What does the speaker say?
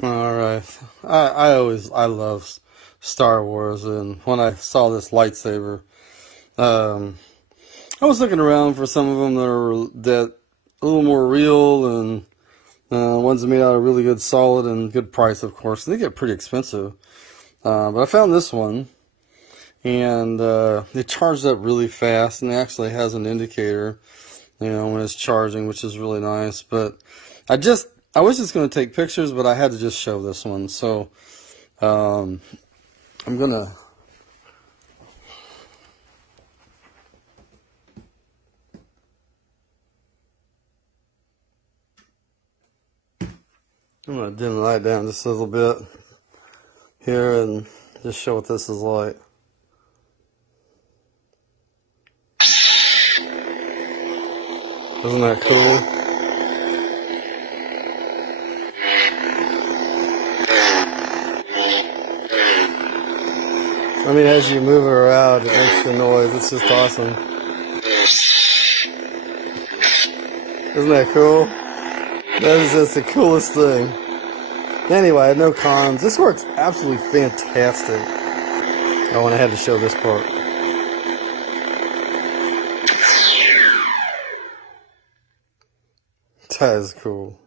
Alright. I love Star Wars, and when I saw this lightsaber, I was looking around for some of them that a little more real, and ones made out of really good solid and good price, of course. They get pretty expensive. But I found this one, and they charged up really fast, and it actually has an indicator, when it's charging, which is really nice. But I was just going to take pictures, but I had to just show this one. So I'm going to dim the light down just a little bit here and just show what this is like. Isn't that cool? I mean, as you move it around, it makes the noise. It's just awesome. Isn't that cool? That is just the coolest thing. Anyway, I had no cons. This works absolutely fantastic. I went ahead to show this part. That is cool.